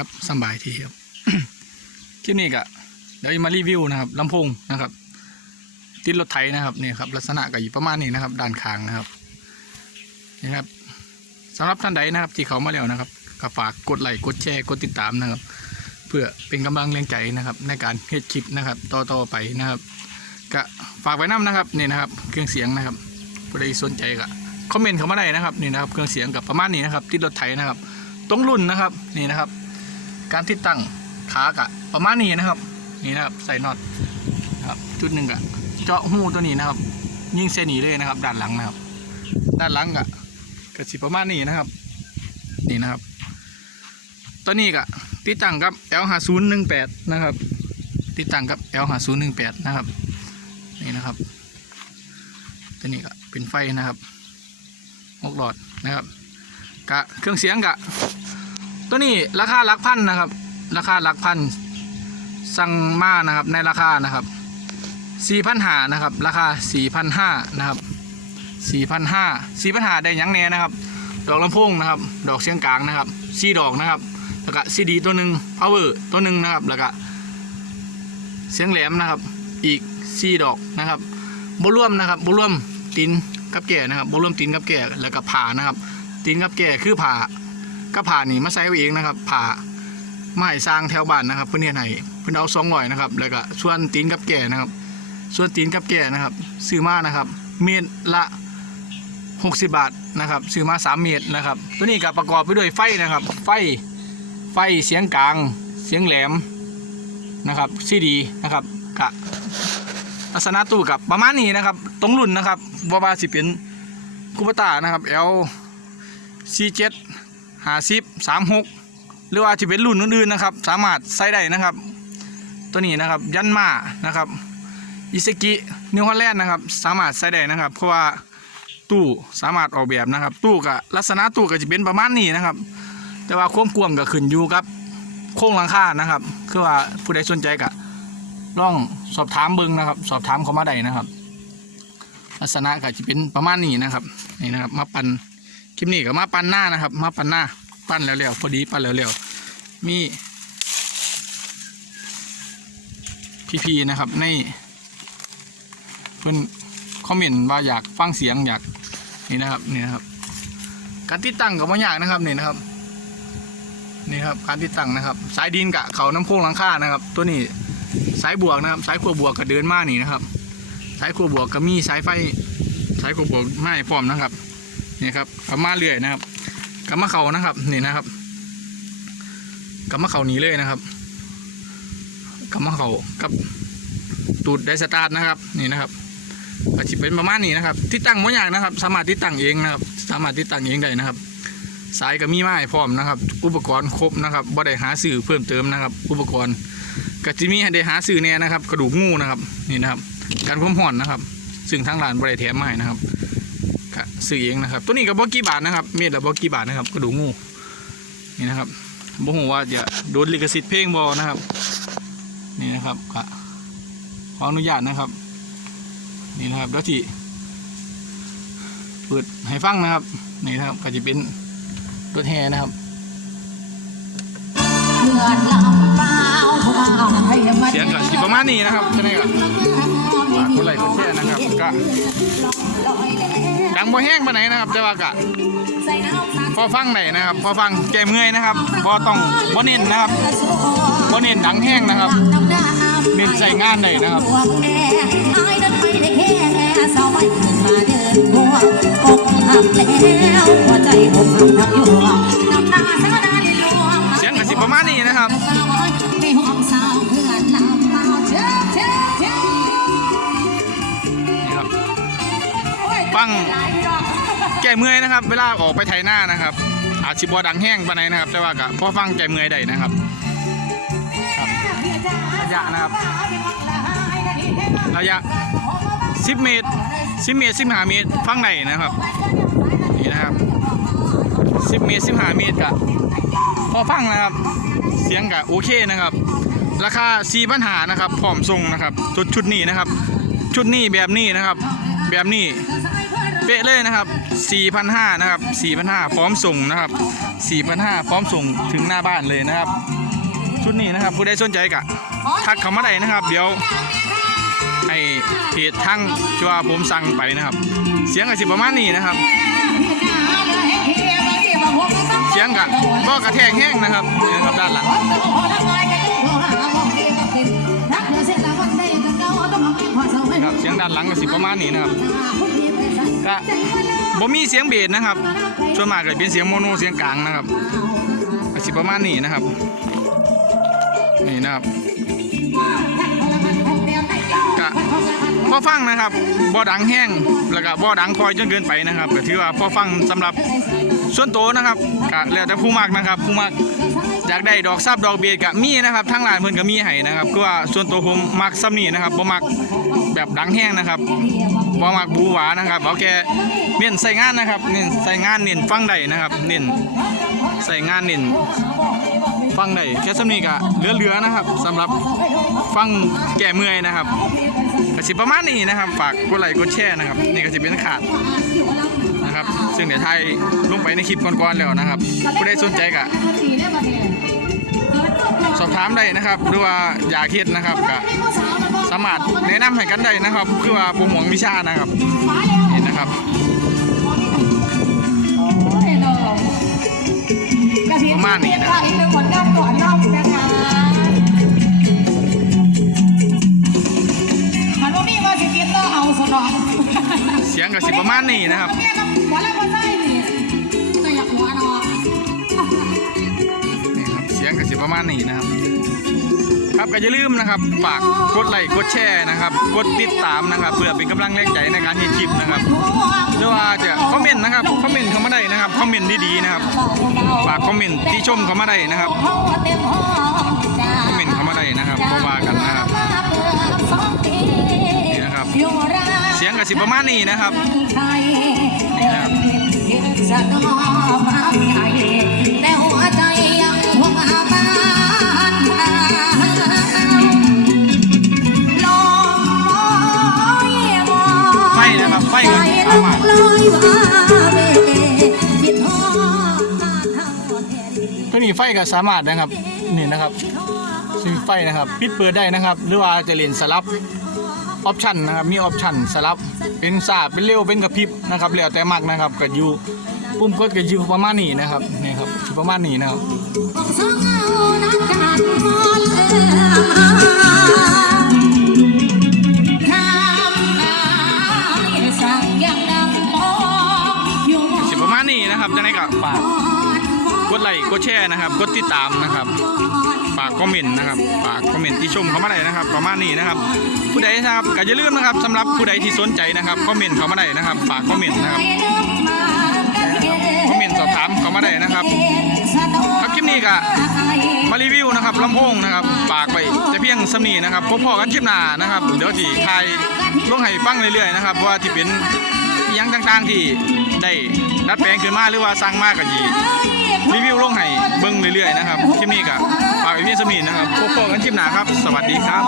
ครับสบายทีครับคลิปนี้ก็เดี๋ยวจะมารีวิวนะครับลำโพงนะครับติดรถไถนะครับนี่ครับลักษณะก็อยู่ประมาณนี้นะครับ ด้านข้างนะครับนี่ครับสำหรับท่านใดนะครับ ที่เขามาแล้วนะครับก็ฝากกดไลค์กดแชร์กดติดตามนะครับ เพื่อเป็นกำลังแรงใจนะครับ ในการเฮ็ดคลิปนะครับ ต่อๆไปนะครับก็ฝากไว้น้ำนะครับนี่นะครับเครื่องเสียงนะครับผู้ใดสนใจก็คอมเมนต์เข้ามาได้นะครับนี่นะครับ เครื่องเสียงกับประมาณนี้นะครับติดรถไถนะครับ ตรงรุ่นนะครับนี่นะครับ การติดตั้งขากะประมาณนี้นะครับ นี่นะครับใส่น็อตครับจุดหนึ่งกะเจาะหูตัวนี้นะครับ ยิ่งเส้นหนีเลยนะครับ ด้านหลังนะครับ ด้านหลังกะกระสิประมาณนี้นะครับ นี่นะครับ ตัวนี้กะติดตั้งกับ L 5 0 1 8นย์หนึ่งแปดนะครับ ติดตั้งกับ L 5 0 1 8นย์หนึ่งแปดนะครับ นี่นะครับ ตัวนี้ก็เป็นไฟนะครับหกหลอดนะครับกะเครื่องเสียงกะ ตัวนี้ราคาหลักพันนะครับ ราคาหลักพันสั่งมานะครับในราคานะครับสี่พันหานะครับ ราคาสี่พันห้านะครับสี่พันห้าสี่พันหาได้ยังแน่นะครับ ดอกลำโพงนะครับ ดอกเสียงกลางนะครับซีดอกนะครับแล้วก็ซีดีตัวหนึ่งพาวเวอร์ตัวหนึ่งนะครับแล้วก็เสียงแหลมนะครับอีกซีดอกนะครับบรวมนะครับบรวมตินกับแก่นะครับบรวมตินกับแก่แล้วก็ผ่านะครับ ตินกับแก่คือผ่า ก็ผ่านี่มาใส่เอาเองนะครับผ่าไม้สร้างแถวบ้านนะครับ เพื่อนเฮ็ดให้เพื่อนเอาสองร้อยนะครับแล้วก็ส่วนตีนกับแก่นะครับ ส่วนตีนกับแก่นะครับซื้อมานะครับ เมตรละ60 บาทนะครับซื้อมา 3 เมตรนะครับ ตัวนี้ก็ประกอบไปด้วยไฟนะครับ ไฟไฟเสียงกลาง เสียงแหลมนะครับซีดีนะครับกะลักษณะตู้กับประมาณนี้นะครับ ตรงรุ่นนะครับว่าวาสิเป็นคูปตานะครับ L C7 หาซิปสามหกหรือว่าจะเป็นรุ่นอื่นๆนะครับ สามารถใส่ได้นะครับ ตัวนี้นะครับยันมานะครับอิซกินิวฮอลแลนด์นะครับ สามารถใส่ได้นะครับ เพราะว่าตู้สามารถออกแบบนะครับ ตู้กับลักษณะตู้ก็จะเป็นประมาณนี้นะครับ แต่ว่าความกว้างก็ขึ้นอยู่กับโครงหลังคานะครับ คือว่าผู้ใดสนใจก็ลองสอบถามเบิ้งนะครับ สอบถามเขามาได้นะครับ ลักษณะก็จะเป็นประมาณนี้นะครับนี่นะครับมาปั่น คลิปนี้ก็มาปั้นหน้านะครับ มาปั้นหน้า ปั้นแล้วๆพอดีปั้นแล้วๆมีพี่ๆนะครับ ใน เพิ่อนคอมเมนต์ว่าอยากฟังเสียงอยากนี่นะครับนี่นะครับ การติดตั้งก็บ่ยากนะครับนี่นะครับนี่ครับการติดตั้งนะครับ สายดินกะเขาน้ำโพงหลังคานะครับ ตัวนี้สายบวกนะครับ สายขั้วบวกก็เดินมานี่นะครับ สายขั้วบวกก็มีสายไฟ สายขั้วบวกไม่พร้อมนะครับ นี่ครับกลับมาเรื่อยนะครับกลับมาเขานะครับนี่นะครับกลับมาเขานี้เลยนะครับกลับมาเขากับตูดไดสตาร์ทนะครับนี่นะครับก็จะเป็นประมาณนี้นะครับ ที่ตั้งไม่ยากนะครับ สามารถที่ตั้งเองนะครับ สามารถที่ตั้งเองได้นะครับ สายก็มีไม้พร้อมนะครับ อุปกรณ์ครบนะครับบ่ได้หาสื่อเพิ่มเติมนะครับ อุปกรณ์ก็จะมีให้ได้หาสื่อเนี่ยนะครับ กระดูกงูนะครับนี่นะครับการความห่อนนะครับ ซึ่งทางร้านบ่ได้แถมมาให้นะครับ ก็ซื้อเองนะครับ ตัวนี้ก็บ่กี่บาทนะครับ เม็ดละบ่กี่บาทนะครับกระดูกงูนี่นะครับบ่ฮู้ว่าจะโดนลิขสิทธิ์เพลงบ่นะครับ นี่นะครับก็ขออนุญาตนะครับ นี่นะครับแล้วที่เปิดให้ฟังนะครับ นี่นะครับก็จะเป็นรถแห่นะครับเสียงก็สิประมาณนี้นะครับใช่ไหมครับฝากก ดไลค์กดแชร์นะครับก็ดังบ่แห้งไปไหนนะครับแต่ว่าก็พอฟังได้นะครับ พอฟังแกเมื่อยนะครับพอต้องบ่เน้นนะครับบ่เน้นดังแห้งนะครับเน้นใส่งานได้นะครับเสียงก็สิประมาณนี้นะครับ ฟังแก้เมื่อยนะครับ เวลาออกไปไถหน้านะครับ อาจสิบ่ดังแห้งปานไหนนะครับ แต่ว่าก็พอฟังแก้เมื่อยได้นะครับระยะนะครับระยะ10 เมตร 10 เมตร 15 เมตรฟังได้นะครับนี่นะครับ 10 เมตร 15 เมตรก็พอฟังนะครับ เสียงก็โอเคนะครับ ราคา4ปัญหานะครับพร้อมส่งนะครับ ชุดชุดนี้นะครับ ชุดนี้แบบนี้นะครับ แบบนี้ ป๊ะเลยนะครับ4,500นะครับ4,500พร้อมส่งนะครับ4,500พร้อมส่งถึงหน้าบ้านเลยนะครับ ชุดนี้นะครับผู้ใดสนใจกะทักเขามาได้นะครับ เดี๋ยวให้เพจทั้งที่วผมสั่งไปนะครับ เสียงก็สิประมาณนี้นะครับ เสียงกะก็กระแทกแห้งนะครับนะครับด้านหลังครับเสียงด้านหลังก็สิประมาณนี้นะครับ ก็บ่มีเสียงเบสนะครับ ส่วนมากก็เป็นเสียงโมโนเสียงกลางนะครับสิประมาณนี้นะครับ นี่นะครับก็พอฟังนะครับบ่ดังแห้งแล้วก็บ่ดังคอยจนเกินไปนะครับก็ถือว่าพอฟังสำหรับส่วนตัวนะครับก็แล้วแต่ผู้มักนะครับ ผู้มักอยากได้ดอกซับดอกเบียดก็มีนะครับทั้งร้านเพิ่นก็มีให้นะครับคือว่าส่วนตัวผมมักซ้ำนี่นะครับบ่มักแบบดังแห้งนะครับ บ่มักบูหวานะครับเอาแค่เน้นใส่งานนะครับเน้นใส่งานเน้นฟังได้นะครับเน้นใส่งานเน้นฟังได้แค่สำนีก็เหลือๆนะครับสำหรับฟังแก่เมื่อยนะครับก็สิบประมาณนี้นะครับ ฝากกดไลค์กดแชร์นะครับนี่ก็จะเป็นขาดนะครับ ซึ่งเดี๋ยวไทยลงไปในคลิปก่อนๆแล้วนะครับผู้ใดสนใจก็สอบถามได้นะครับหรือว่าอยากเฮ็ดนะครับก็ สามารถแนะนำให้กันได้นะครับ คือว่าผมหวงวิชานะครับนี่นะครับประมาณนี้นะอีกหนึ่งผลงานก่อนนอกนะคะมันว่ามีว่าสิติดต่อเอาสนองเสียงก็สิประมาณนี้นะครับเนี่ยก็หัวแล้วก็ใช่นี่แต่อยากหัวเนาะนี่ครับเสียงก็สิประมาณนี้นะครับ ครับก็อย่าลืมนะครับฝากกดไลค์กดแชร์นะครับ กดติดตามนะครับ เพื่อเป็นกำลังแรงใจในการเฮ็ดคลิปนะครับหรือว่าจะคอมเมนต์นะครับคอมเมนต์เข้ามาได้นะครับคอมเมนต์ดีๆนะครับฝากคอมเมนต์ที่ชมเข้ามาได้นะครับคอมเมนต์เข้ามาได้นะครับเพราว่ากันนะครับนี่นะครับ เสียงก็สิประมาณนี้นะครับนี่นะครับ ตัวนี้ไฟก็สามารถนะครับนี่นะครับซื้อไฟนะครับปิดเปิดได้นะครับ หรือว่าจะเล่นสลับออปชันนะครับมีออปชันสลับเป็นซาเป็นเร็วเป็นกระพริบนะครับแล้วแต่มากนะครับก็อยู่ปุ่มกดก็อยู่ประมาณนี้นะครับนี่ครับประมาณนี้นะครับ คอมเมนต์นะครับฝากคอมเมนต์ที่ชมเข้ามาได้นะครับ ประมาณนี้นะครับ ผู้ใดนะครับก็อย่าลืมนะครับสำหรับผู้ใดที่สนใจนะครับคอมเมนต์เข้ามาได้นะครับฝากคอมเมนต์นะครับคอมเมนต์สอบถามเข้ามาได้นะครับครับคลิปนี้ก็มารีวิวนะครับลำโพงนะครับฝากไปแต่เพียงสำนีนะครับพบพอกันคลิปหน้านะครับเดี๋ยวที่ไทยลงให้ฟังเรื่อยๆนะครับว่าที่เป็นยังต่างๆที่ได้ดัดแปลงขึ้นมาหรือว่าสร้างมากกับยี รีวิวลงให้เบิ้งเรื่อยๆนะครับคลิปนี้ก็ฝากไว้เพียงสำนีนะครับพบกันคลิปหน้าครับ สวัสดีครับ